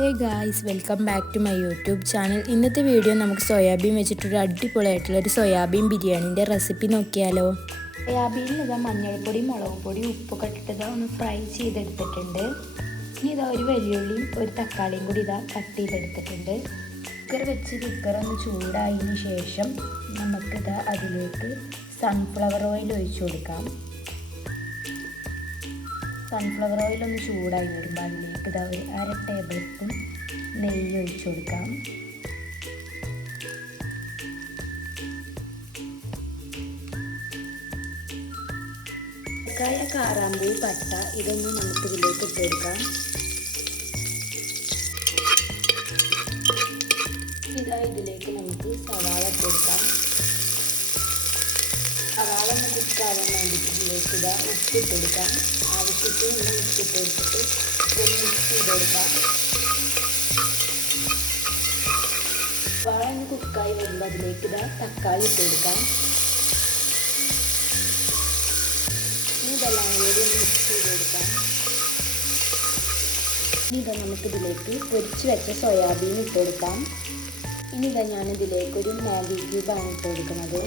Hey guys, welcome back to my YouTube channel. ഇന്നത്തെ video നമുക്ക് soyabean വെച്ചിട്ടൊരു അടിപൊളിയായിട്ടുള്ളൊരു സോയാബീൻ ബിരിയാണീൻ്റെ റെസിപ്പി നോക്കിയാലോ. സോയാബീനിൽ ഇതാ മഞ്ഞൾപ്പൊടി, മുളക് പൊടി, ഉപ്പൊക്കെ ഇട്ടിട്ട് ഒന്ന് ഫ്രൈ ചെയ്തെടുത്തിട്ടുണ്ട്. ഇനി ഇതാ ഒരു വലിയുള്ളിയും ഒരു തക്കാളിയും കൂടി ഇതാ കട്ട് ചെയ്തെടുത്തിട്ടുണ്ട്. കുക്കർ വെച്ച് കുക്കറൊന്ന് ചൂടായതിന് ശേഷം നമുക്കിതാ അതിലേക്ക് സൺഫ്ലവർ ഓയിൽ ഒഴിച്ചു കൊടുക്കാം. സൺഫ്ലവർ ഓയിൽ ഒന്ന് ചൂടായി വരുമ്പോൾ അതിലേക്ക് ഇതാ ഒരു 1/2 ടേബിൾ സ്പൂൺ നെയ്യ് ഒഴിച്ചു കൊടുക്കാം. ഏലക്കായ, കാറാമ്പൂ, പട്ട ഇതൊന്നും നമുക്ക് ഇതിലേക്ക് ഇട്ട് കൊടുക്കാം. ഇതിലേക്ക് നമുക്ക് സവാള ഇട്ട് കൊടുക്കാം. സവാള ഒന്ന് കുക്കാവാൻ വേണ്ടിയിട്ട് ഇതിലേക്ക് ഇതാ ഉപ്പിട്ട് കൊടുക്കാം. ആവശ്യത്തിന് ഉപ്പിട്ട് കൊടുത്തിട്ട് ഒന്ന് മിക്സ് ചെയ്ത് കൊടുക്കാം. സവാള ഒന്ന് കുക്കായി വരുമ്പോൾ അതിലേക്ക് ഇതാ തക്കാളി ഇട്ട് കൊടുക്കാം. ഇതെല്ലാം കൂടി ഒന്ന് മിക്സ് ചെയ്ത് കൊടുക്കാം. ഇനി ഇതാ നമുക്കിതിലേക്ക് പൊരിച്ച് വെച്ച സോയാബീൻ ഇട്ട് കൊടുക്കാം. ഇനി ഇതാ ഞാനിതിലേക്ക് ഒരു മാഗി ക്യൂബാണ് ഇട്ട് കൊടുക്കുന്നത്.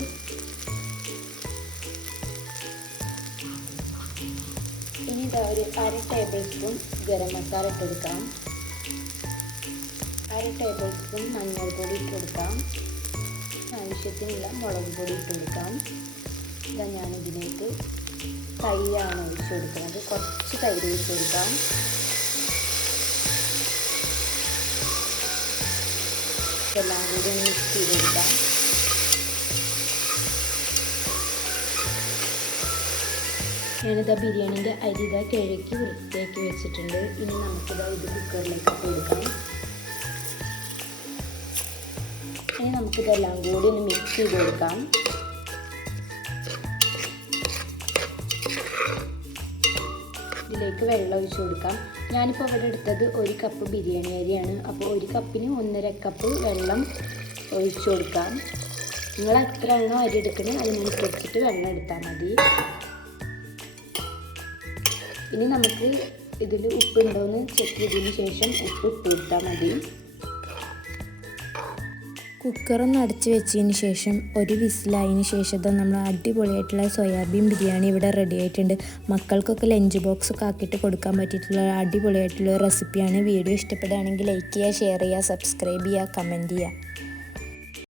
ഇനി ഇതാ ഒരു 1/2 ടേബിൾ സ്പൂൺ ഗരം മസാല ഇട്ട് കൊടുക്കാം. 1/2 ടേബിൾ സ്പൂൺ മഞ്ഞൾപ്പൊടി ഇട്ട് കൊടുക്കാം. ആവശ്യത്തിനുള്ള മുളക് പൊടി ഇട്ട് കൊടുക്കാം. ഇതാ ഞാനിതിലേക്ക് തൈരാണ് ഒഴിച്ച് കൊടുക്കുന്നത്. കുറച്ച് തൈര് ഒഴിച്ച് കൊടുക്കാം. ഇതെല്ലാം കൂടി മിക്സ് ചെയ്ത് കൊടുക്കാം. ഞാനിതാ ബിരിയാണീൻ്റെ അരി ഇതാ കിഴക്കി വൃത്തിയാക്കി വെച്ചിട്ടുണ്ട്. ഇനി നമുക്കിതാ ഇത് കുക്കറിലേക്ക് ഇട്ട് കൊടുക്കാം. ഇനി നമുക്കിതെല്ലാം കൂടി ഒന്ന് മിക്സ് ചെയ്ത് കൊടുക്കാം. ഇതിലേക്ക് വെള്ളം ഒഴിച്ച് കൊടുക്കാം. ഞാനിപ്പോൾ ഇവിടെ എടുത്തത് 1 കപ്പ് ബിരിയാണി അരിയാണ്. അപ്പോൾ 1 കപ്പിന് 1.5 കപ്പ് വെള്ളം ഒഴിച്ച് കൊടുക്കാം. നിങ്ങൾ എത്ര എണ്ണം അരി എടുക്കണേ അതിനനുസരിച്ചിട്ട് വെള്ളം എടുത്താൽ മതി. ഇനി നമുക്ക് ഇതിൽ ഉപ്പുണ്ടോയെന്ന് ചെക്ക് ചെയ്തതിന് ശേഷം ഉപ്പ് ഇട്ട് കൊടുത്താൽ മതി. കുക്കറൊന്ന് അടച്ച് വെച്ചതിന് ശേഷം ഒരു വിസിലായതിന് ശേഷം നമ്മൾ അടിപൊളിയായിട്ടുള്ള സോയാബീൻ ബിരിയാണി ഇവിടെ റെഡി ആയിട്ടുണ്ട്. മക്കൾക്കൊക്കെ ലഞ്ച് ബോക്സൊക്കെ ആക്കിയിട്ട് കൊടുക്കാൻ പറ്റിയിട്ടുള്ള അടിപൊളിയായിട്ടുള്ള റെസിപ്പിയാണ്. വീഡിയോ ഇഷ്ടപ്പെടുകയാണെങ്കിൽ ലൈക്ക് ചെയ്യുക, ഷെയർ ചെയ്യുക, സബ്സ്ക്രൈബ് ചെയ്യുക, കമൻറ്റ് ചെയ്യുക.